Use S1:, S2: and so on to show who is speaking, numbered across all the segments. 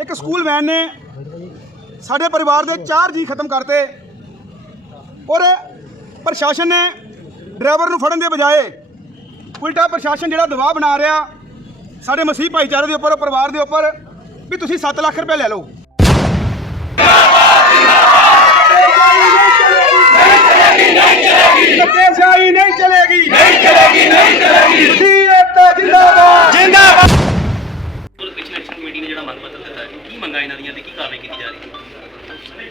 S1: ਇੱਕ school van ਨੇ ਸਾਡੇ ਪਰਿਵਾਰ ਦੇ ਚਾਰ ਜੀ ਖਤਮ ਕਰਤੇ ਔਰ ਪ੍ਰਸ਼ਾਸਨ ਨੇ ਡਰਾਈਵਰ ਨੂੰ ਫੜਨ ਦੇ ਬਜਾਏ ਉਲਟਾ ਪ੍ਰਸ਼ਾਸਨ ਜਿਹੜਾ ਦਬਾਅ ਬਣਾ ਰਿਹਾ ਸਾਡੇ ਮਸੀਹ ਭਾਈਚਾਰੇ ਦੇ ਉੱਪਰ ਪਰਿਵਾਰ ਦੇ ਉੱਪਰ ਵੀ ਤੁਸੀਂ 7 ਲੱਖ ਰੁਪਏ ਲੈ ਲਓ। ਨਹੀਂ ਚਲੇਗੀ ਨਹੀਂ ਚਲੇਗੀ। ਨਹੀਂ ਚਲੇਗੀ ਜਿੰਦਾਬਾਦ। ਜਿੰਦਾਬਾਦ
S2: ਪੁਲਿਸ ਪਿਛਲੇ ਐਕਸ਼ਨ ਕਮੇਟੀ ਨੇ ਜਿਹੜਾ ਮੰਗ ਪੱਤਰ ਦਿੱਤਾ ਹੈ ਕੀ ਮੰਗਾਂ ਇਹਨਾਂ ਦੀਆਂ ਤੇ ਕੀ ਕਾਰਵਾਈ ਕੀਤੀ ਜਾ ਰਹੀ ਹੈ?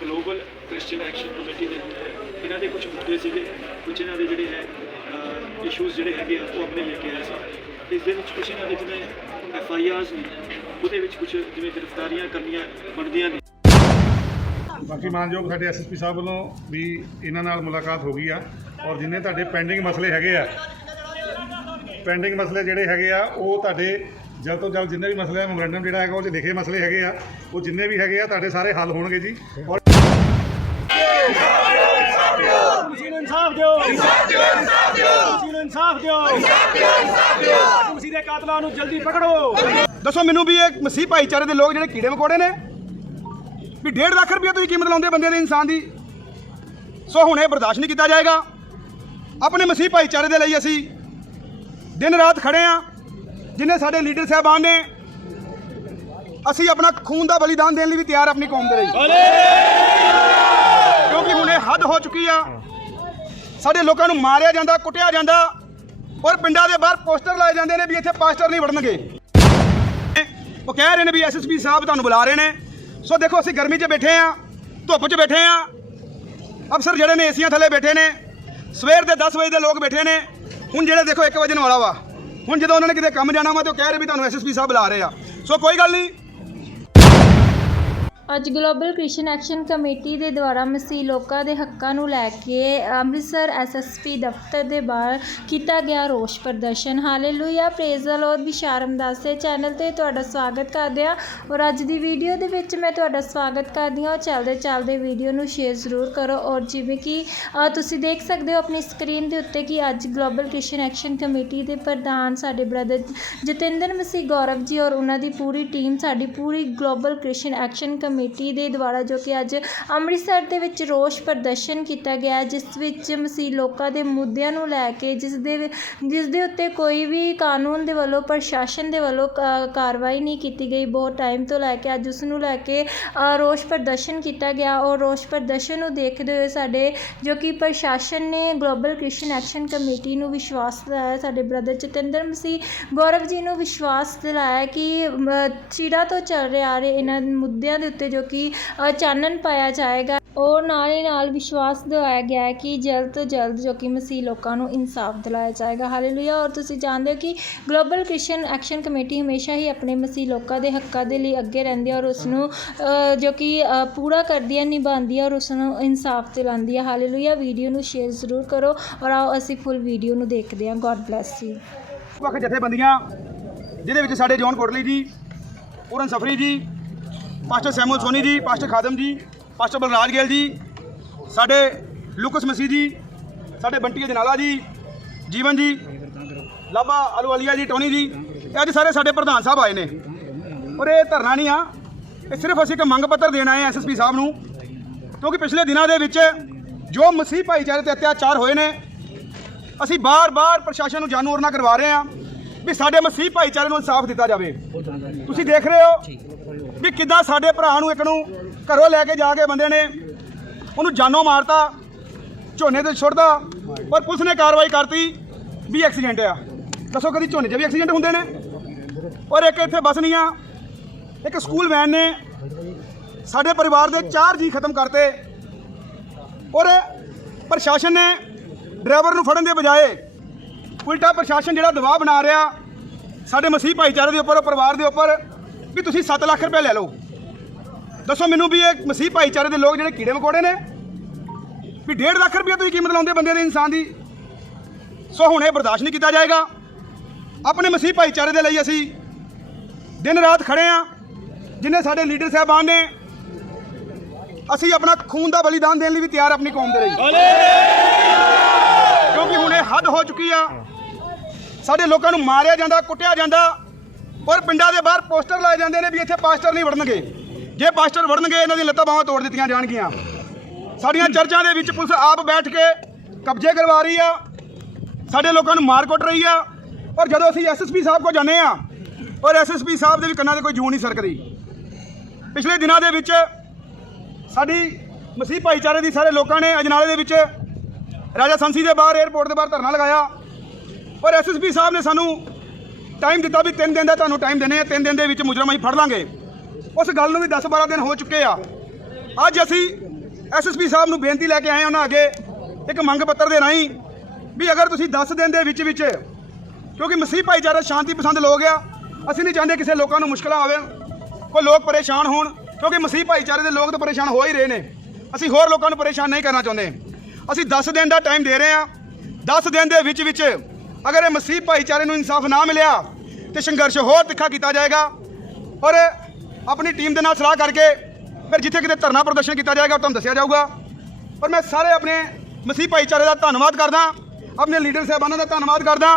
S3: ਗਲੋਬਲ ਕ੍ਰਿਸਚੀਅਨ ਐਕਸ਼ਨ ਕਮੇਟੀ ਦੇ ਇਹਨਾਂ ਦੇ ਕੁਝ ਮੁੱਦੇ ਸੀਗੇ ਕੁਝ ਇਹਨਾਂ ਦੇ ਜਿਹੜੇ ਹੈ ਇਸ਼ੂਜ਼ ਜਿਹੜੇ ਹੈਗੇ ਆ ਉਹ ਆਪਣੇ ਲੈ ਕੇ ਆਏ ਸੀ। ਇਸ ਦੇ ਵਿੱਚ ਕੁਝ ਇਹਨਾਂ ਦੇ ਜਿਵੇਂ ਐਫ ਆਈ ਆਰਸ ਨੇ ਉਹਦੇ ਵਿੱਚ ਕੁਝ ਜਿਵੇਂ ਗ੍ਰਿਫਤਾਰੀਆਂ ਕਰਨੀਆਂ ਬਣਦੀਆਂ ਨੇ।
S4: ਬਾਕੀ ਮਾਨਯੋਗ ਸਾਡੇ ਐਸਐਸਪੀ ਸਾਹਿਬ ਵੱਲੋਂ ਵੀ ਇਹਨਾਂ ਨਾਲ ਮੁਲਾਕਾਤ ਹੋ ਗਈ ਆ। ਔਰ ਜਿੰਨੇ ਤੁਹਾਡੇ ਪੈਂਡਿੰਗ ਮਸਲੇ ਹੈਗੇ ਆ ਪੈਂਡਿੰਗ ਮਸਲੇ ਜਿਹੜੇ ਹੈਗੇ ਆ ਉਹ ਤੁਹਾਡੇ ਜਲਦ ਤੋਂ ਜਲਦ ਜਿੰਨੇ ਵੀ ਮਸਲੇ ਆ ਮੈਮੋਰੈਂਡਮ ਜਿਹੜਾ ਹੈਗਾ ਉਹ 'ਚ ਲਿਖੇ ਮਸਲੇ ਹੈਗੇ ਆ। ਉਹ ਜਿੰਨੇ ਵੀ ਹੈਗੇ ਆ ਤੁਹਾਡੇ ਸਾਰੇ ਹੱਲ ਹੋਣਗੇ ਜੀ। ਔਰ
S1: ਤੁਸੀਂ ਨੂੰ ਇਨਸਾਫ ਦਿਓ। ਇਨਸਾਫ ਦਿਓ ਇਨਸਾਫ ਦਿਓ। ਤੁਸੀਂ ਨੂੰ ਇਨਸਾਫ ਦਿਓ ਇਨਸਾਫ ਦਿਓ ਇਨਸਾਫ ਦਿਓ ਤੁਸੀਂ ਦੇ ਕਾਤਲਾਂ ਨੂੰ ਜਲਦੀ ਪਕੜੋ। ਦੱਸੋ ਮੈਨੂੰ ਵੀ ਇਹ ਮਸੀਹ ਭਾਈਚਾਰੇ ਦੇ ਲੋਕ ਜਿਹੜੇ ਕੀੜੇ ਮਕੌੜੇ ਨੇ ਵੀ 1.5 ਲੱਖ ਰੁਪਏ ਤੁਸੀਂ ਕੀਮਤ ਲਾਉਂਦੇ ਬੰਦੇ ਦੇ ਇਨਸਾਨ ਦੀ? ਸੋ ਹੁਣ ਇਹ ਬਰਦਾਸ਼ਤ ਨਹੀਂ ਕੀਤਾ ਜਾਏਗਾ। ਆਪਣੇ ਮਸੀਹ ਭਾਈਚਾਰੇ ਦੇ ਲਈ ਅਸੀਂ ਦਿਨ ਰਾਤ ਖੜੇ ਆ। ਜਿਨੇ ਸਾਡੇ ਲੀਡਰ ਸਾਹਿਬਾਨ ਨੇ, ਅਸੀਂ ਆਪਣਾ ਖੂਨ ਦਾ ਬਲੀਦਾਨ ਦੇਣ ਲਈ ਵੀ ਤਿਆਰ ਆਪਣੀ ਕੌਮ ਦੇ ਲਈ। ਕਿਉਂਕਿ ਹੁਣ ਇਹ ਹੱਦ ਹੋ ਚੁੱਕੀ ਆ। ਸਾਡੇ ਲੋਕਾਂ ਨੂੰ ਮਾਰਿਆ ਜਾਂਦਾ, ਕੁੱਟਿਆ ਜਾਂਦਾ ਔਰ ਪਿੰਡਾਂ ਦੇ ਬਾਹਰ ਪੋਸਟਰ ਲਾਏ ਜਾਂਦੇ ਨੇ ਵੀ ਇੱਥੇ ਪਾਸਟਰ ਨਹੀਂ ਵੜਨਗੇ। ਉਹ ਕਹਿ ਰਹੇ ਨੇ ਵੀ ਐਸਐਸਪੀ ਸਾਹਿਬ ਤੁਹਾਨੂੰ ਬੁਲਾ ਰਹੇ ਨੇ। ਸੋ ਦੇਖੋ, ਅਸੀਂ ਗਰਮੀ 'ਚ ਬੈਠੇ ਆ, ਧੁੱਪ 'ਚ ਬੈਠੇ ਆ। ਅਫਸਰ ਜਿਹੜੇ ਨੇ ਏਸੀਆਂ ਥੱਲੇ ਬੈਠੇ ਨੇ। ਸਵੇਰ ਦੇ 10 ਵਜੇ ਦੇ ਲੋਕ ਬੈਠੇ ਨੇ। ਹੁਣ ਜਿਹੜੇ ਦੇਖੋ 1 ਵਜੇ ਵਾਲਾ ਵਾ। ਹੁਣ ਜਦੋਂ ਉਹਨਾਂ ਨੇ ਕਿਤੇ ਕੰਮ ਜਾਣਾ ਵਾ ਤੇ ਉਹ ਕਹਿ ਰਹੇ ਵੀ ਤੁਹਾਨੂੰ ਐਸਐਸਪੀ ਸਾਹਿਬ ਬੁਲਾ ਰਹੇ ਆ। ਸੋ ਕੋਈ ਗੱਲ ਨਹੀਂ
S5: ਅੱਜ ਗਲੋਬਲ ਕ੍ਰਿਸ਼ਨ ਐਕਸ਼ਨ ਕਮੇਟੀ ਦੇ ਦੁਆਰਾ ਮਸੀਹ ਲੋਕਾਂ ਦੇ ਹੱਕਾਂ ਨੂੰ ਲੈ ਕੇ ਅੰਮ੍ਰਿਤਸਰ ਐਸਐਸਪੀ ਦਫ਼ਤਰ ਦੇ ਬਾਹਰ ਕੀਤਾ ਗਿਆ ਰੋਸ ਪ੍ਰਦਰਸ਼ਨ। Hallelujah praise the lord Vishram Das ਦੇ ਚੈਨਲ ਤੇ ਤੁਹਾਡਾ ਸਵਾਗਤ ਕਰਦੇ ਹਾਂ। ਔਰ ਅੱਜ ਦੀ ਵੀਡੀਓ ਦੇ ਵਿੱਚ ਮੈਂ ਤੁਹਾਡਾ ਸਵਾਗਤ ਕਰਦੀ ਹਾਂ। ਔਰ ਚੱਲਦੇ ਚੱਲਦੇ ਵੀਡੀਓ ਨੂੰ ਸ਼ੇਅਰ ਜ਼ਰੂਰ ਕਰੋ। ਔਰ ਜਿਵੇਂ ਕਿ ਤੁਸੀਂ ਦੇਖ ਸਕਦੇ ਹੋ ਆਪਣੀ ਸਕਰੀਨ ਦੇ ਉੱਤੇ ਕਿ ਅੱਜ ਗਲੋਬਲ ਕ੍ਰਿਸ਼ਨ ਐਕਸ਼ਨ ਕਮੇਟੀ ਦੇ ਪ੍ਰਧਾਨ ਸਾਡੇ ਬ੍ਰਦਰ ਜਤਿੰਦਰ ਮਸੀਹ ਗੌਰਵ ਜੀ ਔਰ ਉਹਨਾਂ ਦੀ ਪੂਰੀ ਟੀਮ ਸਾਡੀ ਪੂਰੀ global Krishan action committee committee ਦੇ ਦੁਆਰਾ ਜੋ ਕਿ ਅੱਜ ਅੰਮ੍ਰਿਤਸਰ ਦੇ ਵਿੱਚ ਰੋਸ ਪ੍ਰਦਰਸ਼ਨ ਕੀਤਾ ਗਿਆ ਜਿਸ ਵਿੱਚ ਮਸੀਹ ਲੋਕਾਂ ਦੇ ਮੁੱਦਿਆਂ ਨੂੰ ਲੈ ਕੇ ਜਿਸ ਦੇ ਜਿਸ ਦੇ ਉੱਤੇ ਕੋਈ ਵੀ ਕਾਨੂੰਨ ਦੇ ਵੱਲੋਂ, ਪ੍ਰਸ਼ਾਸਨ ਦੇ ਵੱਲੋਂ ਕਾਰਵਾਈ ਨਹੀਂ ਕੀਤੀ ਗਈ। ਬਹੁਤ ਟਾਈਮ ਤੋਂ ਲੈ ਕੇ ਅੱਜ ਉਸ ਨੂੰ ਲੈ ਕੇ ਰੋਸ ਪ੍ਰਦਰਸ਼ਨ ਕੀਤਾ ਗਿਆ। ਔਰ ਰੋਸ ਪ੍ਰਦਰਸ਼ਨ ਨੂੰ ਦੇਖਦੇ ਹੋਏ ਸਾਡੇ ਜੋ ਕਿ ਪ੍ਰਸ਼ਾਸਨ ਨੇ ਗਲੋਬਲ ਕ੍ਰਿਸ਼ਨ ਐਕਸ਼ਨ ਕਮੇਟੀ ਨੂੰ ਵਿਸ਼ਵਾਸ ਦਿਲਾਇਆ। ਸਾਡੇ ਬ੍ਰਦਰ ਜਤਿੰਦਰ ਮਸੀਹ ਗੌਰਵ ਜੀ ਨੂੰ ਵਿਸ਼ਵਾਸ ਦਿਲਾਇਆ ਕਿ ਚੀੜਾ ਤੋਂ ਚੱਲ ਰਹੇ ਆ ਰਹੇ ਇਹਨਾਂ ਮੁੱਦਿਆਂ ਦੇ ਉੱਤੇ ਜੋ ਕਿ ਚਾਨਣ ਪਾਇਆ ਜਾਏਗਾ। ਔਰ ਨਾਲ ਹੀ ਨਾਲ ਵਿਸ਼ਵਾਸ ਦਿਵਾਇਆ ਗਿਆ ਹੈ ਕਿ ਜਲਦ ਤੋਂ ਜਲਦ ਜੋ ਕਿ ਮਸੀਹ ਲੋਕਾਂ ਨੂੰ ਇਨਸਾਫ ਦਿਲਾਇਆ ਜਾਏਗਾ। ਹਾਲੇਲੂਇਆ। ਔਰ ਤੁਸੀਂ ਜਾਣਦੇ ਹੋ ਕਿ ਗਲੋਬਲ ਕ੍ਰਿਸਚੀਅਨ ਐਕਸ਼ਨ ਕਮੇਟੀ ਹਮੇਸ਼ਾ ਹੀ ਆਪਣੇ ਮਸੀਹ ਲੋਕਾਂ ਦੇ ਹੱਕਾਂ ਦੇ ਲਈ ਅੱਗੇ ਰਹਿੰਦੀ ਹੈ ਔਰ ਉਸ ਨੂੰ ਜੋ ਕਿ ਪੂਰਾ ਕਰਦੀ ਹੈ, ਨਿਭਾਉਂਦੀ ਹੈ ਔਰ ਉਸ ਨੂੰ ਇਨਸਾਫ ਦਿਲਾਉਂਦੀ ਹੈ। ਹਾਲੇਲੂਇਆ। ਵੀਡੀਓ ਨੂੰ ਸ਼ੇਅਰ ਜ਼ਰੂਰ ਕਰੋ ਔਰ ਆਓ ਅਸੀਂ ਫੁੱਲ ਵੀਡੀਓ ਨੂੰ ਦੇਖਦੇ ਹਾਂ। ਗੋਡ ਬlesਸ ਯੂ
S1: ਵੱਖ ਜਥੇਬੰਦੀਆਂ, ਜਿਹਦੇ ਵਿੱਚ ਸਾਡੇ ਜੌਨ ਕੋਟਲੀ ਜੀ, ਪੂਰਨ ਸਫਰੀ ਜੀ ਪਾਸਟਰ ਸੈਮੂਅਲ ਸੋਨੀ ਜੀ ਪਾਸਟਰ ਖਾਦਮ ਜੀ ਪਾਸਟਰ ਬਲਰਾਜ ਗਿੱਲ ਜੀ ਸਾਡੇ ਲੁਕਸ ਮਸੀਹ ਜੀ ਸਾਡੇ ਬੰਟੀ ਜਨਾਲਾ ਜੀ ਜੀਵਨ ਜੀ ਲਾਬਾ ਅਲੂਵਾਲੀਆ ਜੀ ਟੋਨੀ ਜੀ ਇਹ ਅੱਜ ਸਾਰੇ ਸਾਡੇ ਪ੍ਰਧਾਨ ਸਾਹਿਬ ਆਏ ਨੇ। ਔਰ ਇਹ ਧਰਨਾ ਨਹੀਂ ਆ ਇਹ ਸਿਰਫ ਅਸੀਂ ਇੱਕ ਮੰਗ ਪੱਤਰ ਦੇਣ ਆਏ ਐਸਐਸਪੀ ਸਾਹਿਬ ਨੂੰ ਕਿਉਂਕਿ ਪਿਛਲੇ ਦਿਨਾਂ ਦੇ ਵਿੱਚ ਜੋ ਮਸੀਹ ਭਾਈਚਾਰੇ ਤੇ ਅਤਿਆਚਾਰ ਹੋਏ ਨੇ ਅਸੀਂ ਬਾਰ-ਬਾਰ ਪ੍ਰਸ਼ਾਸਨ ਨੂੰ ਜਾਣੂ ਕਰਵਾ ਰਹੇ ਹਾਂ ਵੀ ਸਾਡੇ ਮਸੀਹ ਭਾਈਚਾਰੇ ਨੂੰ ਇਨਸਾਫ ਦਿੱਤਾ ਜਾਵੇ। ਤੁਸੀਂ ਦੇਖ ਰਹੇ ਹੋ ਵੀ ਕਿੱਦਾਂ ਸਾਡੇ ਭਰਾ ਨੂੰ ਇੱਕ ਨੂੰ ਘਰੋਂ ਲੈ ਕੇ ਜਾ ਕੇ ਬੰਦੇ ਨੇ ਉਹਨੂੰ ਜਾਨੋਂ ਮਾਰਤਾ, ਝੋਨੇ ਤੇ ਛੁੱਟਦਾ ਪਰ ਪੁਲਿਸ ਨੇ ਕਾਰਵਾਈ ਕਰਤੀ ਵੀ ਐਕਸੀਡੈਂਟ ਆ। ਦੱਸੋ ਕਦੀ ਝੋਨੇ 'ਚ ਵੀ ਐਕਸੀਡੈਂਟ ਹੁੰਦੇ ਨੇ? ਔਰ ਇੱਕ ਇੱਥੇ ਬੱਸ ਨਹੀਂ ਆ, ਇੱਕ ਸਕੂਲ ਵੈਨ ਨੇ, ਸਾਡੇ ਪਰਿਵਾਰ ਦੇ ਚਾਰ ਜੀ ਖਤਮ ਕਰਤੇ। ਔਰ ਪ੍ਰਸ਼ਾਸਨ ਨੇ ਡਰਾਈਵਰ ਨੂੰ ਫੜਨ ਦੇ ਬਜਾਏ ਉਲਟਾ ਪ੍ਰਸ਼ਾਸਨ ਜਿਹੜਾ ਦਬਾਅ ਬਣਾ ਰਿਹਾ, ਸਾਡੇ ਮਸੀਹ ਭਾਈਚਾਰੇ ਦੇ ਉੱਪਰ, ਪਰਿਵਾਰ ਦੇ ਉੱਪਰ ਵੀ ਤੁਸੀਂ 7 ਲੱਖ ਰੁਪਏ ਲੈ ਲਓ। ਦੱਸੋ ਮੈਨੂੰ ਵੀ ਇਹ ਮਸੀਹ ਭਾਈਚਾਰੇ ਦੇ ਲੋਕ ਜਿਹੜੇ ਕੀੜੇ ਮਕੌੜੇ ਨੇ। ਵੀ 1.5 ਲੱਖ ਰੁਪਏ ਤੁਸੀਂ ਕੀਮਤ ਲਾਉਂਦੇ ਬੰਦੇ ਦੇ ਇਨਸਾਨ ਦੀ। ਸੋ ਹੁਣ ਇਹ ਬਰਦਾਸ਼ਤ ਨਹੀਂ ਕੀਤਾ ਜਾਏਗਾ। ਆਪਣੇ ਮਸੀਹ ਭਾਈਚਾਰੇ ਦੇ ਲਈ ਅਸੀਂ ਦਿਨ ਰਾਤ ਖੜੇ ਆ ਜਿਨੇ ਸਾਡੇ ਲੀਡਰ ਸਾਹਿਬਾਨ ਨੇ, ਅਸੀਂ ਆਪਣਾ ਖੂਨ ਦਾ ਬਲੀਦਾਨ ਦੇਣ ਲਈ ਵੀ ਤਿਆਰ ਆਪਣੀ ਕੌਮ ਦੇ ਲਈ। ਕਿਉਂਕਿ ਹੁਣ ਇਹ ਹੱਦ ਹੋ ਚੁੱਕੀ ਆ। ਸਾਡੇ ਲੋਕਾਂ ਨੂੰ ਮਾਰਿਆ ਜਾਂਦਾ, ਕੁੱਟਿਆ ਜਾਂਦਾ। ਔਰ ਪਿੰਡਾਂ ਦੇ ਬਾਹਰ ਪੋਸਟਰ ਲਾਏ ਜਾਂਦੇ ਨੇ ਵੀ ਇੱਥੇ ਪਾਸਟਰ ਨਹੀਂ ਵੜਨਗੇ। ਜੇ ਪਾਸਟਰ ਵੜਨਗੇ ਇਹਨਾਂ ਦੀਆਂ ਲੱਤਾਂ ਬਾਹਾਂ ਤੋੜ ਦਿੱਤੀਆਂ ਜਾਣਗੀਆਂ। ਸਾਡੀਆਂ ਚਰਚਾਂ ਦੇ ਵਿੱਚ ਪੁਲਿਸ ਆਪ ਬੈਠ ਕੇ ਕਬਜ਼ੇ ਕਰਵਾ ਰਹੀ ਆ। ਸਾਡੇ ਲੋਕਾਂ ਨੂੰ ਮਾਰ ਕੁੱਟ ਰਹੀ ਆ। ਔਰ ਜਦੋਂ ਅਸੀਂ ਐਸਐਸਪੀ ਸਾਹਿਬ ਕੋਲ ਜਾਂਦੇ ਆ ਔਰ ਐਸਐਸਪੀ ਸਾਹਿਬ ਦੇ ਵੀ ਕੰਨਾਂ ਤੇ ਕੋਈ ਜੂੰ ਨਹੀਂ ਸਰਕਦੀ। ਪਿਛਲੇ ਦਿਨਾਂ ਦੇ ਵਿੱਚ ਸਾਡੀ ਮਸੀਹ ਭਾਈਚਾਰੇ ਦੀ ਸਾਰੇ ਲੋਕਾਂ ਨੇ ਅਜਨਾਲੇ ਦੇ ਵਿੱਚ ਰਾਜਾ ਸੰਸੀ ਦੇ ਬਾਹਰ 에ਅਰਪੋਰਟ ਦੇ ਬਾਹਰ ਧਰਨਾ ਲਗਾਇਆ। ਔਰ ਐਸਐਸਪੀ ਸਾਹਿਬ ਨੇ ਸਾਨੂੰ ਟਾਈਮ ਦਿੱਤਾ ਵੀ 3 ਦਿਨ ਦਾ ਤੁਹਾਨੂੰ ਟਾਈਮ ਦੇਣੇ ਆ 3 ਦਿਨ ਦੇ ਵਿੱਚ ਮੁਜਰਮ ਅਸੀਂ ਫੜ ਲਾਂਗੇ। ਉਸ ਗੱਲ ਨੂੰ ਵੀ 10-12 ਦਿਨ ਹੋ ਚੁੱਕੇ ਆ। ਅੱਜ ਅਸੀਂ ਐਸਐਸਪੀ ਸਾਹਿਬ ਨੂੰ ਬੇਨਤੀ ਲੈ ਕੇ ਆਏ ਉਹਨਾਂ ਅੱਗੇ, ਇੱਕ ਮੰਗ ਪੱਤਰ ਦੇ ਰਾਹੀਂ ਵੀ ਅਗਰ ਤੁਸੀਂ 10 ਦਿਨ ਦੇ ਵਿੱਚ ਵਿੱਚ, ਕਿਉਂਕਿ ਮਸੀਹ ਭਾਈਚਾਰਾ ਸ਼ਾਂਤੀ ਪਸੰਦ ਲੋਕ ਆ, ਅਸੀਂ ਨਹੀਂ ਚਾਹੁੰਦੇ ਕਿਸੇ ਲੋਕਾਂ ਨੂੰ ਮੁਸ਼ਕਲਾਂ ਆਵੇ, ਕੋਈ ਲੋਕ ਪਰੇਸ਼ਾਨ ਹੋਣ, ਕਿਉਂਕਿ ਮਸੀਹ ਭਾਈਚਾਰੇ ਦੇ ਲੋਕ ਤਾਂ ਪਰੇਸ਼ਾਨ ਹੋ ਹੀ ਰਹੇ ਨੇ। ਅਸੀਂ ਹੋਰ ਲੋਕਾਂ ਨੂੰ ਪਰੇਸ਼ਾਨ ਨਹੀਂ ਕਰਨਾ ਚਾਹੁੰਦੇ। ਅਸੀਂ 10 ਦਿਨ ਦਾ ਟਾਈਮ ਦੇ ਰਹੇ ਹਾਂ। 10 ਦਿਨ ਦੇ ਵਿੱਚ ਵਿੱਚ ਅਗਰ ਇਹ ਮਸੀਹ ਭਾਈਚਾਰੇ ਨੂੰ ਇਨਸਾਫ ਨਾ ਮਿਲਿਆ ਤੇ ਸੰਘਰਸ਼ ਹੋਰ ਤਿੱਖਾ ਕੀਤਾ ਜਾਏਗਾ ਔਰ ਆਪਣੀ ਟੀਮ ਦੇ ਨਾਲ ਸਲਾਹ ਕਰਕੇ ਫਿਰ ਜਿੱਥੇ ਕਿਤੇ ਧਰਨਾ ਪ੍ਰਦਰਸ਼ਨ ਕੀਤਾ ਜਾਏਗਾ, ਉਹ ਤੁਹਾਨੂੰ ਦੱਸਿਆ ਜਾਊਗਾ। ਔਰ ਮੈਂ ਸਾਰੇ ਆਪਣੇ ਮਸੀਹ ਭਾਈਚਾਰੇ ਦਾ ਧੰਨਵਾਦ ਕਰਦਾ, ਆਪਣੇ ਲੀਡਰ ਸਾਹਿਬਾਨਾਂ ਦਾ ਧੰਨਵਾਦ ਕਰਦਾ,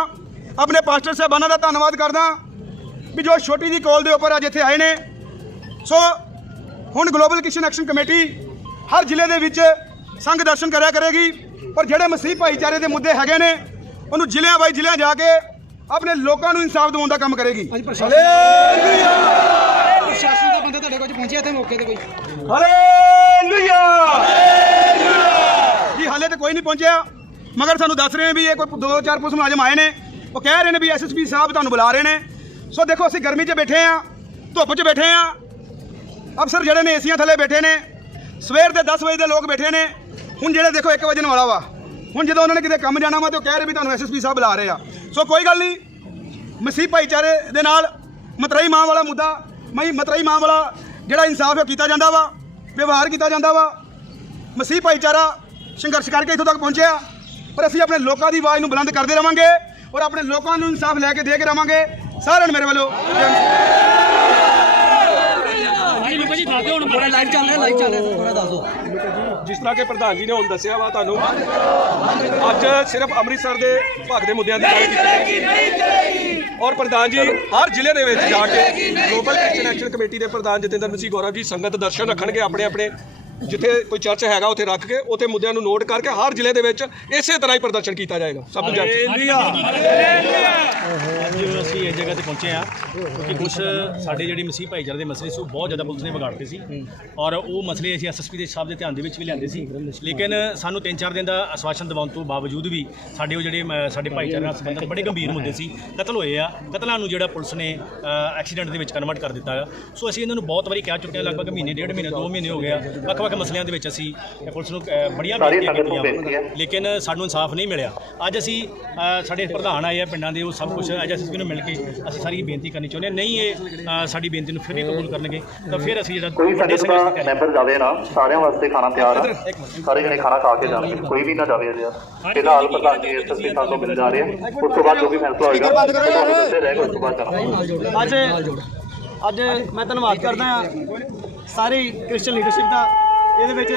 S1: ਆਪਣੇ ਪਾਸਟਰ ਸਾਹਿਬਾਨਾਂ ਦਾ ਧੰਨਵਾਦ ਕਰਦਾ ਵੀ ਜੋ ਛੋਟੀ ਜੀ ਕੋਲ ਦੇ ਉੱਪਰ ਅੱਜ ਇੱਥੇ ਆਏ ਨੇ। ਸੋ ਹੁਣ ਗਲੋਬਲ ਕਿਸ਼ਨ ਐਕਸ਼ਨ ਕਮੇਟੀ ਹਰ ਜ਼ਿਲ੍ਹੇ ਦੇ ਵਿੱਚ ਸੰਘ ਦਰਸ਼ਨ ਕਰਿਆ ਕਰੇਗੀ, ਪਰ ਜਿਹੜੇ ਮਸੀਹ ਭਾਈਚਾਰੇ ਦੇ ਮੁੱਦੇ ਹੈਗੇ ਨੇ ਉਹਨੂੰ ਜ਼ਿਲ੍ਹਿਆਂ ਬਾਈ ਜ਼ਿਲ੍ਹਿਆਂ ਜਾ ਕੇ ਆਪਣੇ ਲੋਕਾਂ ਨੂੰ ਇਨਸਾਫ ਦਿਵਾਉਣ ਦਾ ਕੰਮ ਕਰੇਗੀ।
S6: ਪ੍ਰਸ਼ਾਸਨ ਦਾ ਬੰਦਾ ਤੁਹਾਡੇ ਕੋਲ ਪਹੁੰਚਿਆ ਇੱਥੇ ਮੌਕੇ ਤੇ ਕੋਈ?
S1: ਹਾਲੇਲੂਇਆ! ਜੀ ਹਾਲੇ ਤੇ ਕੋਈ ਨਹੀਂ ਪਹੁੰਚਿਆ। ਮਗਰ ਸਾਨੂੰ ਦੱਸ ਰਹੇ ਨੇ ਵੀ ਇਹ ਕੋਈ ਦੋ ਚਾਰ ਪੁਲਿਸ ਮੁਲਾਜ਼ਮ ਆਏ ਨੇ। ਉਹ ਕਹਿ ਰਹੇ ਨੇ ਵੀ ਐਸਐਸਪੀ ਸਾਹਿਬ ਤੁਹਾਨੂੰ ਬੁਲਾ ਰਹੇ ਨੇ। ਸੋ ਦੇਖੋ ਅਸੀਂ ਗਰਮੀ 'ਚ ਬੈਠੇ ਆ ਧੁੱਪ 'ਚ ਬੈਠੇ ਆ ਅਫਸਰ ਜਿਹੜੇ ਨੇ ਏਸੀਆਂ ਥੱਲੇ ਬੈਠੇ ਨੇ। ਸਵੇਰ ਦੇ 10 ਵਜੇ ਦੇ ਲੋਕ ਬੈਠੇ ਨੇ। ਹੁਣ ਜਿਹੜੇ ਦੇਖੋ 1 ਵਜੇ ਵਾਲਾ ਵਾ। ਹੁਣ ਜਦੋਂ ਉਹਨਾਂ ਨੇ ਕਿਤੇ ਕੰਮ ਜਾਣਾ ਵਾ ਤੇ ਉਹ ਕਹਿ ਰਹੇ ਵੀ ਤੁਹਾਨੂੰ ਐਸਐਸਪੀ ਸਾਹਿਬ ਬੁਲਾ ਰਹੇ ਆ। ਸੋ ਕੋਈ ਗੱਲ ਨਹੀਂ, ਮਸੀਹ ਭਾਈਚਾਰੇ ਦੇ ਨਾਲ ਮਤਰਈ ਮਾਂ ਵਾਲਾ ਮੁੱਦਾ ਮਈ ਮਤਰਈ ਮਾਂ ਵਾਲਾ ਜਿਹੜਾ ਇਨਸਾਫ ਹੈ ਕੀਤਾ ਜਾਂਦਾ ਵਾ, ਵਿਵਹਾਰ ਕੀਤਾ ਜਾਂਦਾ ਵਾ। ਮਸੀਹ ਭਾਈਚਾਰਾ ਸੰਘਰਸ਼ ਕਰਕੇ ਇੱਥੋਂ ਤੱਕ ਪਹੁੰਚਿਆ, ਪਰ ਅਸੀਂ ਆਪਣੇ ਲੋਕਾਂ ਦੀ ਆਵਾਜ਼ ਨੂੰ ਬੁਲੰਦ ਕਰਦੇ ਰਵਾਂਗੇ ਔਰ ਆਪਣੇ ਲੋਕਾਂ ਨੂੰ ਇਨਸਾਫ ਲੈ ਕੇ ਦੇ ਕੇ ਰਵਾਂਗੇ। ਸਾਰਿਆਂ ਨੂੰ ਮੇਰੇ ਵੱਲੋਂ
S6: ਲਾਈਵ ਚੱਲ ਰਿਹਾ ਲਾਈਵ ਚੱਲ ਰਿਹਾ ਥੋੜਾ ਦੱਸ ਦਿਓ।
S7: ਜਿਸ ਤਰ੍ਹਾਂ ਕਿ ਪ੍ਰਧਾਨ ਜੀ ਨੇ ਹੁਣ ਦੱਸਿਆ ਵਾ ਤੁਹਾਨੂੰ ਅੱਜ ਸਿਰਫ ਅੰਮ੍ਰਿਤਸਰ ਦੇ ਭਾਗ ਦੇ ਮੁੱਦਿਆਂ ਦੀ ਗੱਲ ਕੀਤੀ ਔਰ ਪ੍ਰਧਾਨ ਜੀ ਹਰ ਜ਼ਿਲ੍ਹੇ ਦੇ ਵਿੱਚ ਜਾ ਕੇ ਗਲੋਬਲ ਐਕਸ਼ਨ ਐਕਸ਼ਨ ਕਮੇਟੀ ਦੇ ਪ੍ਰਧਾਨ ਜਤਿੰਦਰ ਮਸੀਹ ਗੌਰਵ ਜੀ ਸੰਗਤ ਦਰਸ਼ਨ ਰੱਖਣਗੇ ਆਪਣੇ ਆਪਣੇ ਜਿੱਥੇ ਕੋਈ ਚਰਚ ਹੈਗਾ ਉੱਥੇ ਰੱਖ ਕੇ ਉੱਥੇ ਮੁੱਦਿਆਂ ਨੂੰ ਨੋਟ ਕਰਕੇ ਹਰ ਜ਼ਿਲ੍ਹੇ ਦੇ ਵਿੱਚ ਇਸੇ ਤਰ੍ਹਾਂ ਹੀ ਪ੍ਰਦਰਸ਼ਨ ਕੀਤਾ ਜਾਏਗਾ ਸਭ ਨੂੰ ਜਾਣ
S8: ਅੱਜ ਅਸੀਂ ਇਸ ਜਗ੍ਹਾ ਤੇ ਪਹੁੰਚੇ ਆ ਕਿਉਂਕਿ ਕੁਝ ਸਾਡੇ ਜਿਹੜੇ ਮਸੀਹ ਭਾਈਚਾਰੇ ਦੇ ਮਸਲੇ ਸੀ ਉਹ ਬਹੁਤ ਜ਼ਿਆਦਾ ਪੁਲਿਸ ਨੇ ਵਿਗਾੜਤੇ ਸੀ। ਔਰ ਉਹ ਮਸਲੇ ਅਸੀਂ ਐਸਐਸਪੀ ਦੇ ਸਾਹਿਬ ਦੇ ਧਿਆਨ ਦੇ ਵਿੱਚ ਵੀ ਲਿਆਂਦੇ ਸੀ। ਲੇਕਿਨ ਸਾਨੂੰ 3-4 ਦਿਨ ਦਾ ਆਸ਼ਵਾਸਨ ਦਿਵਾਉਣ ਤੋਂ ਬਾਵਜੂਦ ਵੀ ਸਾਡੇ ਉਹ ਜਿਹੜੇ ਸਾਡੇ ਭਾਈਚਾਰੇ ਨਾਲ ਸੰਬੰਧਿਤ ਬੜੇ ਗੰਭੀਰ ਮੁੱਦੇ ਸੀ। ਕਤਲ ਹੋਏ ਆ ਕਤਲਾਂ ਨੂੰ ਜਿਹੜਾ ਪੁਲਿਸ ਨੇ ਐਕਸੀਡੈਂਟ ਦੇ ਵਿੱਚ ਕਨਵਰਟ ਕਰ ਦਿੱਤਾ ਆ। ਸੋ ਅਸੀਂ ਇਹਨਾਂ ਨੂੰ ਬਹੁਤ ਵਾਰੀ ਕਹਿ ਚੁੱਕੇ ਹਾਂ ਲਗਭਗ ਮਹੀਨੇ ਡੇਢ ਮਹੀਨੇ ਦੋ ਮਹੀਨੇ ਹੋ ਗਏ ਆ। ਵੱਖ-ਵੱਖ ਮਸਲਿਆਂ ਦੇ ਵਿੱਚ ਅਸੀਂ ਪੁਲਿਸ ਨੂੰ ਅ, ਬੜੀਆਂ ਬੇਨਤੀਆਂ ਕੀਤੀਆਂ। ਲੇਕਿਨ ਸਾਨੂੰ ਇਨਸਾਫ ਨਹੀਂ ਮਿਲਿਆ। ਅੱਜ ਅਸੀਂ ਅ, ਸਾਡੇ ਪ੍ਰਧਾਨ ਆਏ ਆ ਪਿੰਡਾਂ ਦੇ ਉਹ ਸਭ ਕੁਝ ਅੱਜ ਅਸੀਂ ਨੂੰ ਮਿਲ ਕੇ ਅਸੀਂ ਸਾਰੀ ਬੇਨਤੀ ਕਰਨੀ ਚਾਹੁੰਦੇ ਹਾਂ। ਨਹੀਂ ਇਹ ਅ, ਸਾਡੀ ਬੇਨਤੀ ਨੂੰ ਫਿਰ ਵੀ ਕਬੂਲ ਕਰਨਗੇ ਤਾਂ ਫਿਰ ਅਸੀਂ ਜਿਹੜਾ
S9: ਕੋਈ
S8: ਵੱਡੇ
S9: ਸੰਗਤ
S8: ਸੰਘਰਸ਼
S9: ਦਾ
S8: ਦੀ ਤਿਆਰੀ
S9: ਮੈਂਬਰ ਜਾਵੇ ਨਾ ਸਾਰਿਆਂ ਵਾਸਤੇ ਖਾਣਾ ਤਿਆਰ ਆ। ਸਾਰੇ ਜਣੇ ਖਾਣਾ ਖਾ ਕੇ ਜਾਣਗੇ। ਕੋਈ ਵੀ ਨਾ ਜਾਵੇ ਅਜੇ। ਫਿਲਹਾਲ ਪ੍ਰਧਾਨ ਜੀ ਐਸਐਸਪੀ ਸਾਹਿਬ ਤੋਂ ਮਿਲ ਜਾ ਰਹੇ ਆ। ਉਸ ਤੋਂ ਬਾਅਦ ਜੋ ਵੀ ਫੈਸਲਾ ਹੋਏਗਾ ਤੁਹਾਨੂੰ ਦੱਸੇ ਰਹੇਗਾ ਉਸ ਤੋਂ ਬਾਅਦ ਕਰਾਂਗੇ।
S6: ਅੱਜ ਅੱਜ ਮੈਂ ਧੰਨਵਾਦ ਕਰਦਾ ਹਾਂ ਸਾਰੀ ਕ੍ਰਿਸਚੀਅਨ ਲੀਡਰਸ਼ਿਪ ਦਾ। ਇਹਦੇ ਵਿੱਚ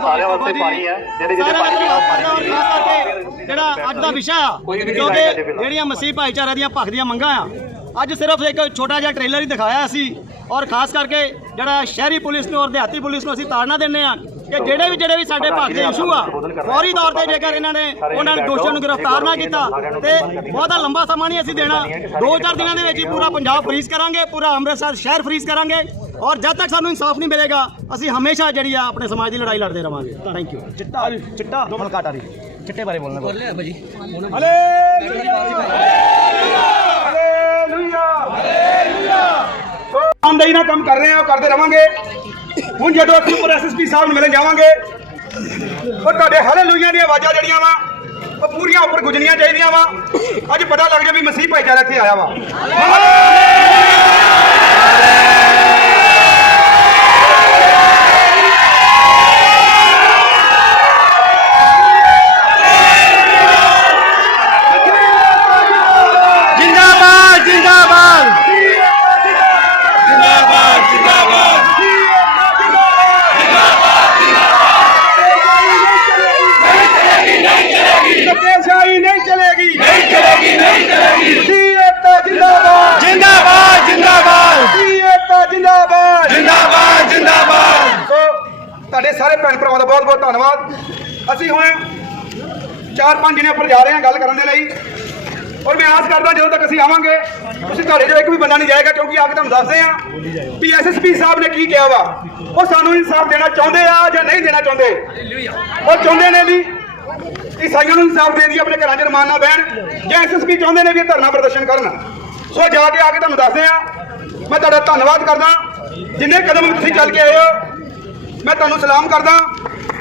S9: ਸਾਰਿਆਂ ਵਾਸਤੇ ਪਾਣੀ ਹੈ ਜਿਹੜੇ ਜਿਹੜੇ ਪਾਣੀ ਪੀਣਾ ਉਹ ਪਾਣੀ ਪੀਣ।
S6: ਖਾਸ ਕਰਕੇ ਜਿਹੜਾ ਅੱਜ ਦਾ ਵਿਸ਼ਾ ਆ ਕਿਉਂਕਿ। ਜਿਹੜੀਆਂ ਮਸੀਹ ਭਾਈਚਾਰੇ ਦੀਆਂ ਭੱਖ ਦੀਆਂ ਮੰਗਾਂ ਆ ਅੱਜ ਸਿਰਫ ਇੱਕ ਛੋਟਾ ਜਿਹਾ ਟ੍ਰੇਲਰ ਹੀ ਦਿਖਾਇਆ ਸੀ ਔਰ ਖਾਸ ਕਰਕੇ ਜਿਹੜਾ ਸ਼ਹਿਰੀ ਪੁਲਿਸ ਨੂੰ ਔਰ ਦਿਹਾਤੀ ਪੁਲਿਸ ਨੂੰ ਅਸੀਂ ਤਾੜਨਾ ਦਿੰਦੇ ਆ ਕਿ ਜਿਹੜੇ ਵੀ ਜਿਹੜੇ ਵੀ ਸਾਡੇ ਭੱਖ ਦੇ ਇਸ਼ੂ ਆ ਫੌਰੀ ਤੌਰ ਤੇ ਜੇਕਰ ਇਹਨਾਂ ਨੇ ਉਹਨਾਂ ਨੇ ਦੋਸ਼ੀਆਂ ਨੂੰ ਗ੍ਰਿਫਤਾਰ ਨਾ ਕੀਤਾ ਤੇ ਬਹੁਤਾ ਲੰਬਾ ਸਮਾਂ ਨਹੀਂ ਅਸੀਂ ਦੇਣਾ। ਦੋ ਚਾਰ ਦਿਨਾਂ ਦੇ ਵਿੱਚ ਹੀ ਪੂਰਾ ਪੰਜਾਬ ਫਰੀਜ਼ ਕਰਾਂਗੇ ਪੂਰਾ ਅੰਮ੍ਰਿਤਸਰ ਸ਼ਹਿਰ ਫਰੀਜ਼ ਕਰਾਂਗੇ ਔਰ ਜਦ ਤੱਕ ਸਾਨੂੰ ਇਨਸਾਫ ਨਹੀਂ ਮਿਲੇਗਾ ਅਸੀਂ ਹਮੇਸ਼ਾ ਜਿਹੜੀ ਆ ਆਪਣੇ ਸਮਾਜ ਦੀ ਲੜਾਈ ਲੜਦੇ ਰਵਾਂਗੇ। ਥੈਂਕ ਯੂ ਚਿੱਟਾ ਚਿੱਟਾ ਹਲਕਾ ਟਾਰੀ ਚਿੱਟੇ ਬਾਰੇ ਬੋਲਣਾ ਬੋਲਿਆ ਭਾਜੀ।
S1: ਇਮਾਨਦਾਰੀ ਨਾਲ ਕੰਮ ਕਰ ਰਹੇ ਆ ਉਹ ਕਰਦੇ ਰਵਾਂਗੇ। ਹੁਣ ਜਦੋਂ ਅਸੀਂ ਉੱਪਰ ਐਸਐਸਪੀ ਸਾਹਿਬ ਨੂੰ ਮਿਲਣ ਜਾਵਾਂਗੇ, ਉਹ ਤੁਹਾਡੇ ਹਾਲੇਲੂਇਆ ਦੀਆਂ ਆਵਾਜ਼ਾਂ ਜਿਹੜੀਆਂ ਵਾ, ਉਹ ਪੂਰੀਆਂ ਉੱਪਰ ਗੁਜਣੀਆਂ ਚਾਹੀਦੀਆਂ ਵਾ। ਅੱਜ ਪਤਾ ਲੱਗ ਜਾ ਵੀ ਮਸੀਹ ਭਾਈਚਾਰਾ ਇੱਥੇ ਆਇਆ ਵਾ
S6: ਜਿੰਦਾਬਾਦ ਜਿੰਦਾਬਾਦ
S1: ਜਿੰਦਾਬਾਦ ਨਹੀਂ ਨਹੀਂ ਚਲੇਗੀ ਨਹੀਂ ਚਲੇਗੀ ਨਹੀਂ ਚਲੇਗੀ ਸੀਏਤਾ ਜਿੰਦਾਬਾਦ
S6: ਜਿੰਦਾਬਾਦ ਜਿੰਦਾਬਾਦ
S1: ਸੀਏਤਾ ਜਿੰਦਾਬਾਦ ਜਿੰਦਾਬਾਦ ਜਿੰਦਾਬਾਦ ਸੋ ਤੁਹਾਡੇ ਸਾਰੇ ਭੈਣ ਭਰਾਵਾਂ ਦਾ ਬਹੁਤ ਬਹੁਤ ਧੰਨਵਾਦ। ਅਸੀਂ ਹੁਣ ਚਾਰ ਪੰਜ ਜਣੇ ਉੱਪਰ ਜਾ ਰਹੇ ਹਾਂ ਗੱਲ ਕਰਨ ਦੇ ਲਈ। ਔਰ ਮੈਂ ਆਸ ਕਰਦਾ ਜਦੋਂ ਤੱਕ ਅਸੀਂ ਆਵਾਂਗੇ, ਤੁਸੀਂ ਤੁਹਾਡੇ ਜੋ ਇੱਕ ਵੀ ਬੰਦਾ ਨਹੀਂ ਜਾਏਗਾ, ਕਿਉਂਕਿ ਆ ਕੇ ਤੁਹਾਨੂੰ ਦੱਸਦੇ ਆ ਵੀ ਐਸਐਸਪੀ ਸਾਹਿਬ ਨੇ ਕੀ ਕਿਹਾ ਵਾ। ਉਹ ਸਾਨੂੰ ਇਨਸਾਫ ਦੇਣਾ ਚਾਹੁੰਦੇ ਆ ਜਾਂ ਨਹੀਂ ਦੇਣਾ ਚਾਹੁੰਦੇ? ਉਹ ਚਾਹੁੰਦੇ ਨੇ ਵੀ ਈਸਾਈਆਂ ਨੂੰ ਇਨਸਾਫ ਦੇ ਦੀ ਆਪਣੇ ਘਰਾਂ 'ਚ ਰਮਾਨ ਨਾ ਬਹਿਣ। ਜਾਂ ਐਸਐਸਪੀ ਚਾਹੁੰਦੇ ਨੇ ਵੀ ਇਹ ਧਰਨਾ ਪ੍ਰਦਰਸ਼ਨ ਕਰਨ। ਸੋ ਜਾ ਕੇ ਆ ਕੇ ਤੁਹਾਨੂੰ ਦੱਸਦੇ ਆ ਮੈਂ ਤੁਹਾਡਾ ਧੰਨਵਾਦ ਕਰਦਾ। ਜਿੰਨੇ ਕਦਮ ਤੁਸੀਂ ਚੱਲ ਕੇ ਆਏ ਹੋ ਮੈਂ ਤੁਹਾਨੂੰ ਸਲਾਮ ਕਰਦਾ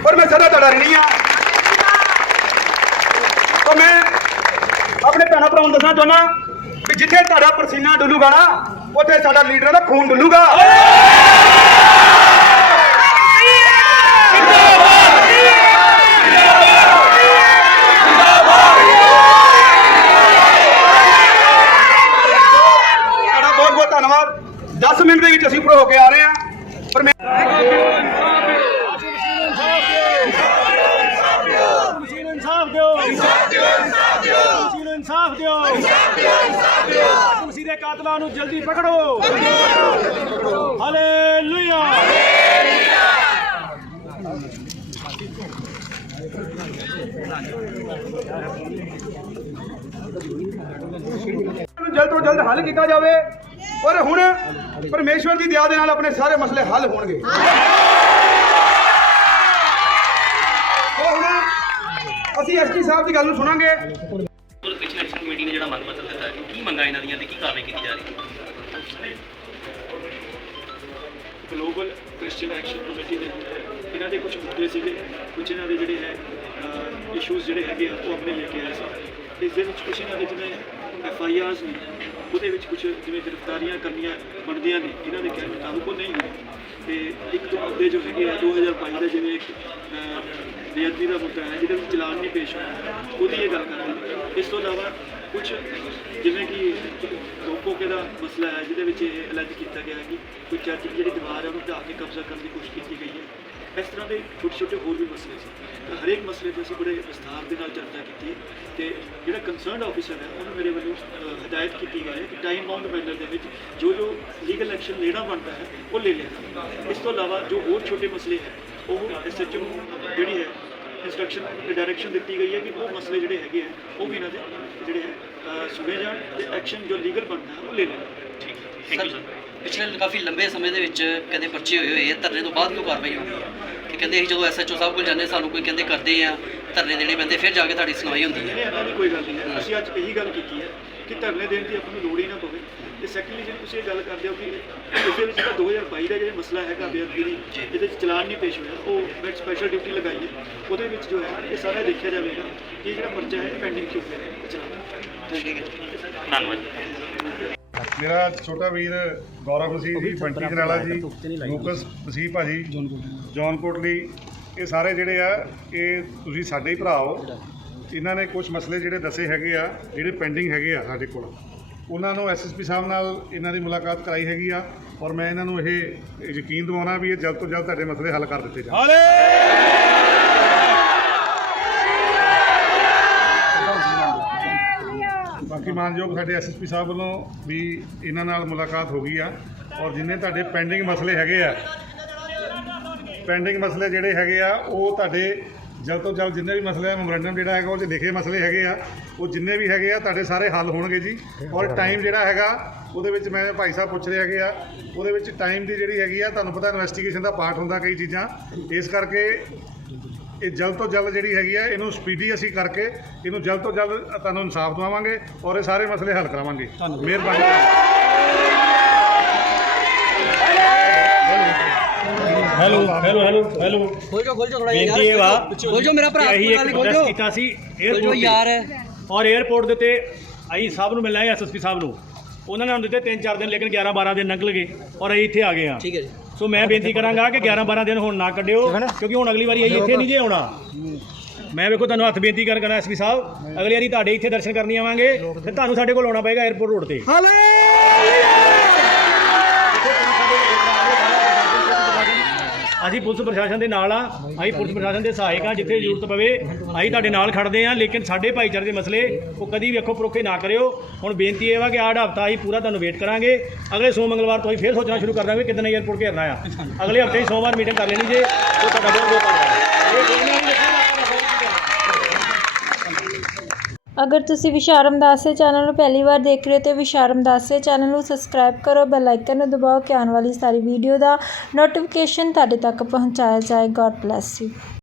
S1: ਔਰ ਮੈਂ ਸਦਾ ਤੁਹਾਡਾ ਰਣੀ ਆ ਤਾਂ ਮੈਂ ਆਪਣੇ ਭੈਣਾਂ ਭਰਾਵਾਂ ਨੂੰ ਦੱਸਣਾ ਚਾਹੁੰਦਾ ਕਿ ਜਿੱਥੇ ਤੁਹਾਡਾ ਪਸੀਨਾ ਡੁੱਲੂਗਾ ਨਾ, ਉੱਥੇ ਸਾਡਾ ਲੀਡਰ ਦਾ ਖੂਨ ਡੁੱਲੂਗਾ। ਤੁਹਾਡਾ ਬਹੁਤ ਬਹੁਤ ਧੰਨਵਾਦ। 10 ਮਿੰਟ ਦੇ ਵਿੱਚ ਅਸੀਂ ਉੱਪਰ ਹੋ ਕੇ ਆ ਰਹੇ ਹਾਂ। ਪਰ ਮੈਂ
S8: ਮਸੀਹ ਨੂੰ ਇਨਸਾਫ ਦਿਓ ਇਨਸਾਫ ਦਿਓ ਇਨਸਾਫ ਦਿਓ ਮਸੀਹ ਨੂੰ ਇਨਸਾਫ ਦਿਓ ਇਨਸਾਫ ਦਿਓ ਇਨਸਾਫ ਦਿਓ ਮਸੀਹ ਦੇ ਕਾਤਲਾਂ ਨੂੰ ਜਲਦੀ ਪਕੜੋ। ਹਾਲੇਲੂਇਆ।
S1: ਜਲਦ ਤੋਂ ਜਲਦ ਹੱਲ ਕੀਤਾ ਜਾਵੇ। ਔਰ ਹੁਣ ਪਰਮੇਸ਼ਵਰ ਦੀ ਦਇਆ ਦੇ ਨਾਲ ਆਪਣੇ ਸਾਰੇ ਮਸਲੇ ਹੱਲ ਹੋਣਗੇ। ਸੋ ਹੁਣ ਅਸੀਂ ਐਸਪੀ ਸਾਹਿਬ ਦੀ ਗੱਲ ਨੂੰ ਸੁਣਾਂਗੇ।
S2: ਜਿਹੜਾ ਮੰਗ ਪੱਤਰ ਦਿੱਤਾ ਹੈ ਕੀ ਮੰਗਾ ਇਹਨਾਂ ਦੀਆਂ ਤੇ ਕੀ ਕਾਰਵਾਈ ਕੀਤੀ ਜਾ ਰਹੀ ਹੈ?
S3: ਗਲੋਬਲ ਕ੍ਰਿਸਚੀਅਨ ਐਕਸ਼ਨ ਕਮੇਟੀ ਦੇ ਇਹਨਾਂ ਦੇ ਕੁਝ ਮੁੱਦੇ ਸੀਗੇ ਕੁਝ ਇਹਨਾਂ ਦੇ ਜਿਹੜੇ ਹੈ ਇਸ਼ੂਜ਼ ਜਿਹੜੇ ਹੈਗੇ ਆ ਉਹ ਆਪਣੇ ਲੈ ਕੇ ਆਏ ਸੀ ਇਸ ਦੇ ਵਿੱਚ ਕੁਝ ਇਹਨਾਂ ਦੇ ਜਿਵੇਂ ਐਫ ਆਈ ਆਰਸ ਨੇ ਉਹਦੇ ਵਿੱਚ ਕੁਝ ਜਿਵੇਂ ਗ੍ਰਿਫਤਾਰੀਆਂ ਕਰਨੀਆਂ ਬਣਦੀਆਂ ਨੇ ਇਹਨਾਂ ਦੇ ਕਹਿਣ ਮੁਤਾਬਕ ਉਹ ਨਹੀਂ ਹੋਏ। ਤੇ ਇੱਕ ਦੋ ਮੁੱਦੇ ਜੋ ਹੈਗੇ ਆ 2022 ਦਾ ਜਿਵੇਂ ਇੱਕ ਅਹ, ਬੇਅਦਬੀ ਦਾ ਮੁੱਦਾ ਹੈ ਜਿਹਦੇ ਵਿੱਚ ਚਲਾਨ ਨਹੀਂ ਪੇਸ਼ ਹੋਇਆ ਉਹਦੀ ਇਹ ਗੱਲ ਕਰਦੇ ਇਸ ਤੋਂ ਇਲਾਵਾ ਕੁਝ ਜਿਵੇਂ ਕਿ ਰੋਕੋਕੇ ਦਾ ਮਸਲਾ ਹੈ, ਜਿਹਦੇ ਵਿੱਚ ਇਹ ਅਲੱਗ ਕੀਤਾ ਗਿਆ ਹੈ ਕਿ ਕੋਈ ਚਰਚ ਦੀ ਜਿਹੜੀ ਦੀਵਾਰ ਹੈ, ਉਹਨੂੰ ਢਾਹ ਕੇ ਕਬਜ਼ਾ ਕਰਨ ਦੀ ਕੋਸ਼ਿਸ਼ ਕੀਤੀ ਗਈ ਹੈ। ਇਸ ਤਰ੍ਹਾਂ ਦੇ ਛੋਟੇ ਛੋਟੇ ਹੋਰ ਵੀ ਮਸਲੇ ਸੀ। ਤਾਂ ਹਰੇਕ ਮਸਲੇ 'ਤੇ ਅਸੀਂ ਬੜੇ ਵਿਸਥਾਰ ਦੇ ਨਾਲ ਚਰਚਾ ਕੀਤੀ ਹੈ ਤੇ ਜਿਹੜਾ ਕੰਸਰਨਡ ਆਫੀਸਰ ਹੈ, ਉਹਨੂੰ ਮੇਰੇ ਵੱਲੋਂ ਹਦਾਇਤ ਕੀਤੀ ਗਈ ਹੈ ਕਿ ਟਾਈਮ ਬਾਉਂਡ ਮੈਨਰ ਦੇ ਵਿੱਚ ਜੋ ਜੋ ਲੀਗਲ ਐਕਸ਼ਨ ਲੈਣਾ ਬਣਦਾ ਹੈ, ਉਹ ਲੈ ਲਿਆ ਇਸ ਤੋਂ ਇਲਾਵਾ ਜੋ ਹੋਰ ਛੋਟੇ ਮਸਲੇ ਹੈ, ਉਹ ਐਸਐਚਓ ਨੂੰ ਜਿਹੜੀ ਹੈ ਇੰਸਟਰਕਸ਼ਨ ਤੇ ਡਾਇਰੈਕਸ਼ਨ ਦਿੱਤੀ ਗਈ ਹੈ ਕਿ ਉਹ ਮਸਲੇ ਜਿਹੜੇ ਹੈਗੇ ਆ ਉਹ ਵੀ ਇਹਨਾਂ ਦੇ ਜਿਹੜੇ ਸੁਣੇ ਜਾਣ ਤੇ ਐਕਸ਼ਨ ਜੋ ਲੀਗਲ ਬਣਦਾ ਉਹ ਲੈ ਲੈਣ।
S2: ਠੀਕ ਥੈਂਕ ਯੂ ਸਰ
S10: ਪਿਛਲੇ ਕਾਫੀ ਲੰਬੇ ਸਮੇਂ ਦੇ ਵਿੱਚ ਕਹਿੰਦੇ ਪਰਚੇ ਹੋਏ ਹੋਏ ਆ ਧਰਨੇ ਤੋਂ ਬਾਅਦ ਕਿਉਂ ਕਾਰਵਾਈ ਹੁੰਦੀ ਹੈ? ਕਿ ਕਹਿੰਦੇ ਅਸੀਂ ਜਦੋਂ ਐਸਐਚਓ ਸਾਹਿਬ ਕੋਲ ਜਾਂਦੇ ਸਾਨੂੰ ਕੋਈ ਕਹਿੰਦੇ ਕਰਦੇ ਆ ਧਰਨੇ ਦੇਣੇ ਪੈਂਦੇ ਫਿਰ ਜਾ ਕੇ ਤੁਹਾਡੀ ਸੁਣਵਾਈ ਹੁੰਦੀ ਹੈ।
S3: ਕੋਈ ਗੱਲ ਨਹੀਂ ਅਸੀਂ ਅੱਜ ਇਹੀ ਗੱਲ ਕੀਤੀ ਹੈ ਕਿ ਧਰਨੇ ਦੇਣ ਦੀ ਆਪਾਂ ਨੂੰ ਲੋੜ ਹੀ ਨਾ ਪਵੇ। ਤੇ ਸੈਕੰਡਲੀ ਜਿਹੜੀ ਤੁਸੀਂ ਇਹ ਗੱਲ ਕਰਦੇ ਹੋ ਕਿ ਇਸ ਦੇ ਵਿੱਚ ਜਿਹੜਾ 2022 ਦਾ ਜਿਹੜਾ ਮਸਲਾ ਹੈਗਾ ਬੇਅਦਬੀ ਦੀ ਇਹਦੇ ਵਿੱਚ ਚਲਾਨ ਨਹੀਂ ਪੇਸ਼ ਹੋਇਆ ਉਹ ਮੈਂ ਸਪੈਸ਼ਲ ਡਿਊਟੀ ਲਗਾਈ ਹੈ ਉਹਦੇ ਵਿੱਚ ਜੋ ਹੈ ਇਹ ਸਾਰਾ ਦੇਖਿਆ ਜਾਵੇਗਾ ਕਿ ਇਹ ਜਿਹੜਾ ਪਰਚਾ ਹੈ ਪੈਂਡਿੰਗ ਕਿਉਂ ਹੈ ਚਲਾਨ
S10: ਠੀਕ ਹੈ
S2: ਧੰਨਵਾਦ ਜੀ।
S4: ਮੇਰਾ ਛੋਟਾ ਵੀਰ ਗੌਰਵ ਮਸੀਹ ਜੀ ਬੰਟੀ ਜਨਾਲਾ ਜੀ ਲੂਕਸ ਮਸੀਹ ਭਾਜੀ ਜੌਨ ਕੋਟਲੀ। ਇਹ ਸਾਰੇ ਜਿਹੜੇ ਆ ਇਹ ਤੁਸੀਂ ਸਾਡੇ ਹੀ ਭਰਾ ਹੋ। ਇਹਨਾਂ ਨੇ ਕੁਝ ਮਸਲੇ ਜਿਹੜੇ ਦੱਸੇ ਹੈਗੇ ਆ ਜਿਹੜੇ ਪੈਂਡਿੰਗ ਹੈਗੇ ਆ ਸਾਡੇ ਕੋਲ ਉਹਨਾਂ ਨੂੰ ਐਸਐਸਪੀ ਸਾਹਿਬ ਨਾਲ ਇਹਨਾਂ ਦੀ ਮੁਲਾਕਾਤ ਕਰਾਈ ਹੈਗੀ ਆ ਔਰ ਮੈਂ ਇਹਨਾਂ ਨੂੰ ਇਹ ਯਕੀਨ ਦਿਵਾਉਣਾ ਵੀ ਇਹ ਜਲਦ ਤੋਂ ਜਲਦ ਤੁਹਾਡੇ ਮਸਲੇ ਹੱਲ ਕਰ ਦਿੱਤੇ ਜਾਣ। ਬਾਕੀ ਮਾਨਯੋਗ ਸਾਡੇ ਐਸਐਸਪੀ ਸਾਹਿਬ ਵੱਲੋਂ ਵੀ ਇਹਨਾਂ ਨਾਲ ਮੁਲਾਕਾਤ ਹੋ ਗਈ ਆ ਔਰ ਜਿੰਨੇ ਤੁਹਾਡੇ ਪੈਂਡਿੰਗ ਮਸਲੇ ਹੈਗੇ ਆ ਪੈਂਡਿੰਗ ਮਸਲੇ ਜਿਹੜੇ ਹੈਗੇ ਆ ਉਹ ਤੁਹਾਡੇ ਜਲਦ ਤੋਂ ਜਲਦ ਜਿੰਨੇ ਵੀ ਮਸਲੇ ਆ ਮੈਮੋਰੰਡਮ ਜਿਹੜਾ ਹੈਗਾ ਉਹ 'ਚ ਲਿਖੇ ਮਸਲੇ ਹੈਗੇ ਆ। ਉਹ ਜਿੰਨੇ ਵੀ ਹੈਗੇ ਆ ਤੁਹਾਡੇ ਸਾਰੇ ਹੱਲ ਹੋਣਗੇ ਜੀ। ਔਰ ਟਾਈਮ ਜਿਹੜਾ ਹੈਗਾ ਉਹਦੇ ਵਿੱਚ ਮੈਂ ਭਾਈ ਸਾਹਿਬ ਪੁੱਛ ਰਹੇ ਹੈਗੇ ਆ। ਉਹਦੇ ਵਿੱਚ ਟਾਈਮ ਦੀ ਜਿਹੜੀ ਹੈਗੀ ਆ ਤੁਹਾਨੂੰ ਪਤਾ ਇਨਵੈਸਟੀਗੇਸ਼ਨ ਦਾ ਪਾਰਟ ਹੁੰਦਾ ਕਈ ਚੀਜ਼ਾਂ। ਇਸ ਕਰਕੇ ਇਹ ਜਲਦ ਤੋਂ ਜਲਦ ਜਿਹੜੀ ਹੈਗੀ ਆ ਇਹਨੂੰ ਸਪੀਡੀ ਅਸੀਂ ਕਰਕੇ ਇਹਨੂੰ ਜਲਦ ਤੋਂ ਜਲਦ ਤੁਹਾਨੂੰ ਇਨਸਾਫ ਦਵਾਵਾਂਗੇ ਔਰ ਇਹ ਸਾਰੇ ਮਸਲੇ ਹੱਲ ਕਰਾਵਾਂਗੇ। ਮਿਹਰਬਾਨੀ।
S8: Hello hello hello hello.
S6: ਖੋਲ ਜੋ ਖੋਲ ਜੋ ਥੋੜਾ ਯਾਰ
S8: ਬੇਨਤੀ ਇਹ
S6: ਜੋ ਮੇਰਾ ਭਰਾ
S8: ਕਿ ਇੱਕ ਖੋਲ ਜੋ ਕੀਤਾ ਸੀ ਖੋਲ ਜੋ 에어ਪੋਰਟ
S6: ਯਾਰ।
S8: ਔਰ 에어ਪੋਰਟ ਦੇ ਉੱਤੇ ਅਸੀਂ ਸਭ ਨੂੰ ਮਿਲਣਾ ਐਸਐਸਪੀ ਸਾਹਿਬ ਨੂੰ। ਉਹਨਾਂ ਨੇ ਸਾਨੂੰ ਦਿੱਤੇ 3-4 ਦਿਨ ਲੇਕਿਨ 11-12 ਦਿਨ ਨਿਕਲ ਗਏ ਔਰ ਅਸੀਂ ਇੱਥੇ ਆ ਗਏ ਹਾਂ।
S6: ਠੀਕ ਹੈ ਜੀ।
S8: ਸੋ ਮੈਂ ਬੇਨਤੀ ਕਰਾਂਗਾ ਕਿ 11-12 ਦਿਨ ਹੁਣ ਨਾ ਕੱਢਿਓ ਕਿਉਂਕਿ ਹੁਣ ਅਗਲੀ ਵਾਰੀ ਅਸੀਂ ਇੱਥੇ ਨਹੀਂ ਜੇ ਆਉਣਾ। ਮੈਂ ਵੇਖੋ ਤੁਹਾਨੂੰ ਹੱਥ ਬੇਨਤੀ ਕਰ ਕਰਾਂ ਐਸਪੀ ਸਾਹਿਬ। ਅਗਲੀ ਵਾਰੀ ਤੁਹਾਡੇ ਇੱਥੇ ਦਰਸ਼ਨ ਕਰਨੀ ਆਵਾਂਗੇ ਤੇ ਤੁਹਾਨੂੰ ਸਾਡੇ ਕੋਲ ਆਉਣਾ ਪਏਗਾ 에어ਪੋਰਟ ਰੋਡ ਤੇ। ਹਲੇ! ਅਸੀਂ ਪੁਲਿਸ ਪ੍ਰਸ਼ਾਸਨ ਦੇ ਨਾਲ ਆ ਅਸੀਂ ਪੁਲਿਸ ਪ੍ਰਸ਼ਾਸਨ ਦੇ ਸਹਾਇਕ ਆ ਜਿੱਥੇ ਜ਼ਰੂਰਤ ਪਵੇ ਅਸੀਂ ਤੁਹਾਡੇ ਨਾਲ ਖੜਦੇ ਆ ਲੇਕਿਨ ਸਾਡੇ ਭਾਈਚਾਰੇ ਦੇ ਮਸਲੇ ਉਹ ਕਦੀ ਵੀ ਅੱਖੋਂ ਪਰੋਖੇ ਨਾ ਕਰਿਓ। ਹੁਣ ਬੇਨਤੀ ਇਹ ਵਾ ਕਿ ਆਹ ਹਫਤਾ ਅਸੀਂ ਪੂਰਾ ਤੁਹਾਨੂੰ ਵੇਟ ਕਰਾਂਗੇ। ਅਗਲੇ ਸੋਮ ਮੰਗਲਵਾਰ ਤੋਂ ਅਸੀਂ ਫੇਰ ਸੋਚਣਾ ਸ਼ੁਰੂ ਕਰ ਦਾਂਗੇ ਕਿਦਨ ਏਅਰਪੋਰਟ ਘੇਰਨਾ ਆ। ਅਗਲੇ ਹਫ਼ਤੇ ਸੋਮਵਾਰ ਮੀਟਿੰਗ ਕਰ ਲੈਣੀ ਜੇ। ਉਹ ਤੁਹਾਡਾ ਬਹੁਤ ਬਹੁਤ ਧੰਨਵਾਦ ਇਹ ਕੋਈ ਨਹੀਂ
S5: ਅਗਰ ਤੁਸੀਂ ਵਿਸ਼ਾਰਮ ਦਾਸੇ ਚੈਨਲ ਨੂੰ ਪਹਿਲੀ ਵਾਰ ਦੇਖ ਰਹੇ ਹੋ ਤੇ ਵਿਸ਼ਾਰਮ ਦਾਸੇ ਚੈਨਲ ਨੂੰ ਸਬਸਕ੍ਰਾਈਬ ਕਰੋ ਬੈਲ ਆਈਕਨ ਨੂੰ ਦਬਾਓ ਕਿ ਆਉਣ ਵਾਲੀ ਸਾਰੀ ਵੀਡੀਓ ਦਾ ਨੋਟੀਫਿਕੇਸ਼ਨ ਤੁਹਾਡੇ ਤੱਕ ਪਹੁੰਚਾਇਆ ਜਾਏ ਗੋਡ ਬlesਸ ਯੂ